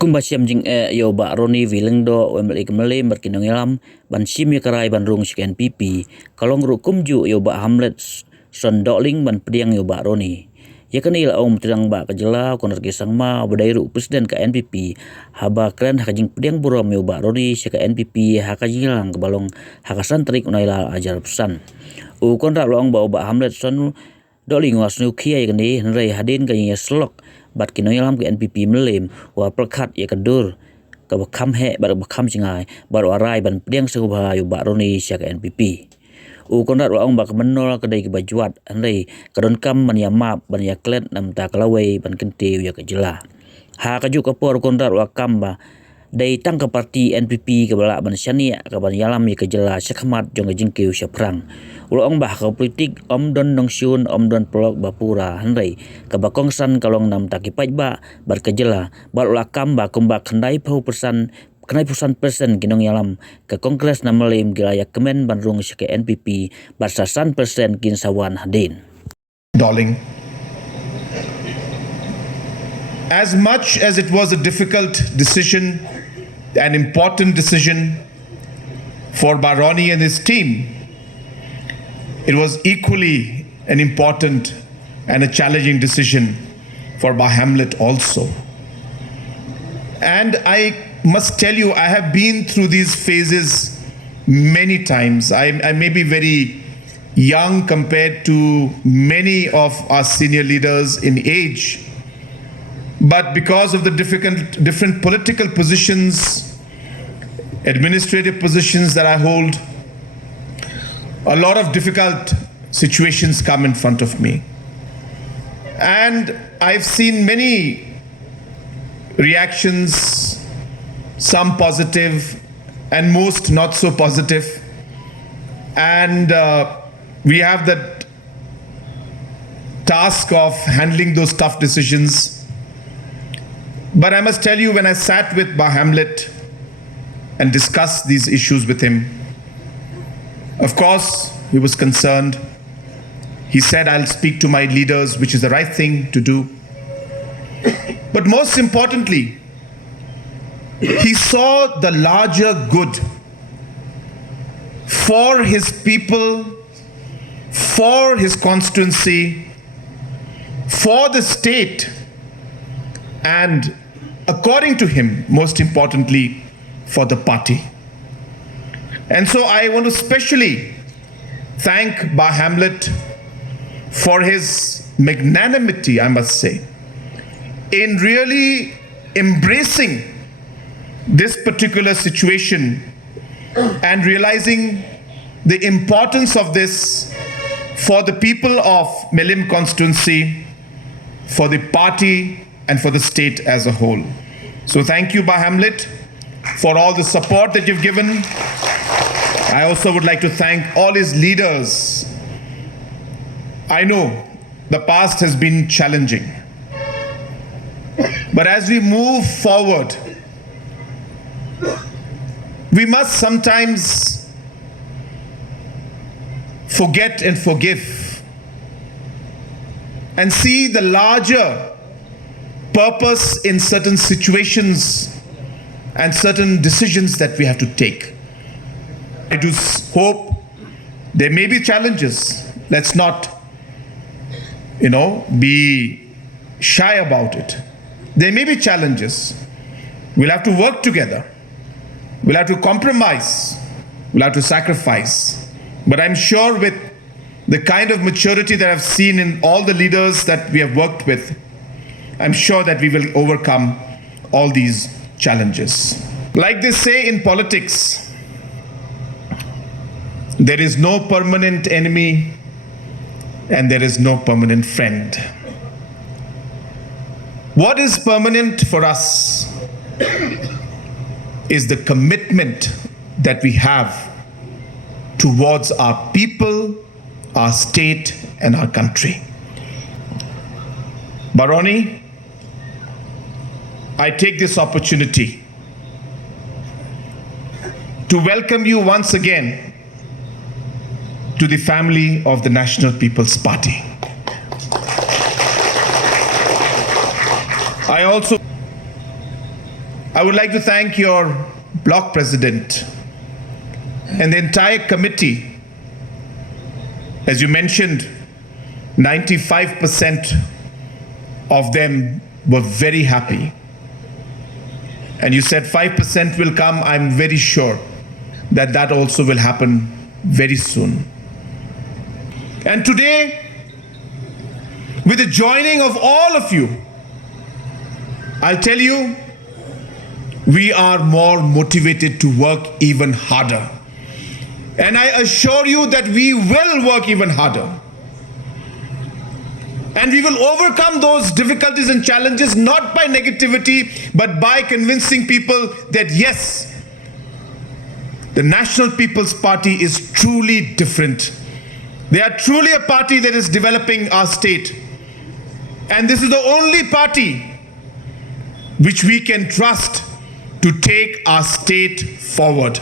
Kumba siam jing yo ba Ronnie vilengdo Mylliem berkinongilam ban sim yakarai ban rung sik NPP kalong ru kumju yo ba Hamlet sondokling ban pediang yo ba Ronnie. Yakanil om tidang ba kajela Conrad kisang ma badai ru presiden ka NPP haba kren hakajing pediang buram yo ba Ronnie sik NPP hakajilang kebalong hakasan trik unaila ajar pesan. Conrad loong ba Hamlet son doling wasnu kia yakani nrai hadin kanya slok bat kinoilam ke NPP Mylliem wa perkat ya kedur ka bakam he bar bakam jingai bar warai ban pediang sehubha yu ba Ronnie sya ke NPP Conrad wa ong ba kemenol kedai ke bajuat nrai kadon kam man ya map ban ya klet nam ta kalawai ban kentiu ya ke jela ha kajuk kapor Conrad wa kam ba dai tang ke parti NPP ke bala ban syania ke ban yalam ya ke jela syakmat jong jingkiu sya perang ulang bah ka politik om don nong syun om don pelok bapura handai ka bakongsan kalong nam takipaj ba bar kejela bar ulakam ba kumba khandai pau persan kenai pusan persen kinong yalam ke kongres na Mylliem gila Iakmen bandrung ke NPP bar sasan persen kin sawan hadin. Darling, as much as it was a difficult decision, an important decision for Ronnie and his team, it was equally an important and a challenging decision for Hamlet also. And I must tell you, I have been through these phases many times. I may be very young compared to many of our senior leaders in age, but because of the different political positions, administrative positions that I hold, a lot of difficult situations come in front of me. And I've seen many reactions, some positive and most not so positive. And we have that task of handling those tough decisions. But I must tell you, when I sat with Hamlet and discussed these issues with him, of course, he was concerned. He said, I'll speak to my leaders, which is the right thing to do. But most importantly, he saw the larger good for his people, for his constituency, for the state, and according to him, most importantly, for the party. And so I want to specially thank Hamlet for his magnanimity, I must say, in really embracing this particular situation and realizing the importance of this for the people of Mylliem constituency, for the party, and for the state as a whole. So thank you, Hamlet, for all the support that you've given. I also would like to thank all his leaders. I know the past has been challenging, but as we move forward, we must sometimes forget and forgive and see the larger purpose in certain situations and certain decisions that we have to take. I do hope there may be challenges. Let's not, be shy about it. There may be challenges. We'll have to work together. We'll have to compromise. We'll have to sacrifice. But I'm sure with the kind of maturity that I've seen in all the leaders that we have worked with, I'm sure that we will overcome all these challenges. Like they say in politics, there is no permanent enemy and there is no permanent friend. What is permanent for us is the commitment that we have towards our people, our state, and our country. Ronnie, I take this opportunity to welcome you once again to the family of the National People's Party. I also I would like to thank your block president and the entire committee. As you mentioned, 95% of them were very happy. And you said 5% will come. I'm very sure that that also will happen very soon. And today, with the joining of all of you, I'll tell you, we are more motivated to work even harder. And I assure you that we will work even harder. And we will overcome those difficulties and challenges not by negativity, but by convincing people that yes, the National People's Party is truly different. They are truly a party that is developing our state. And this is the only party which we can trust to take our state forward.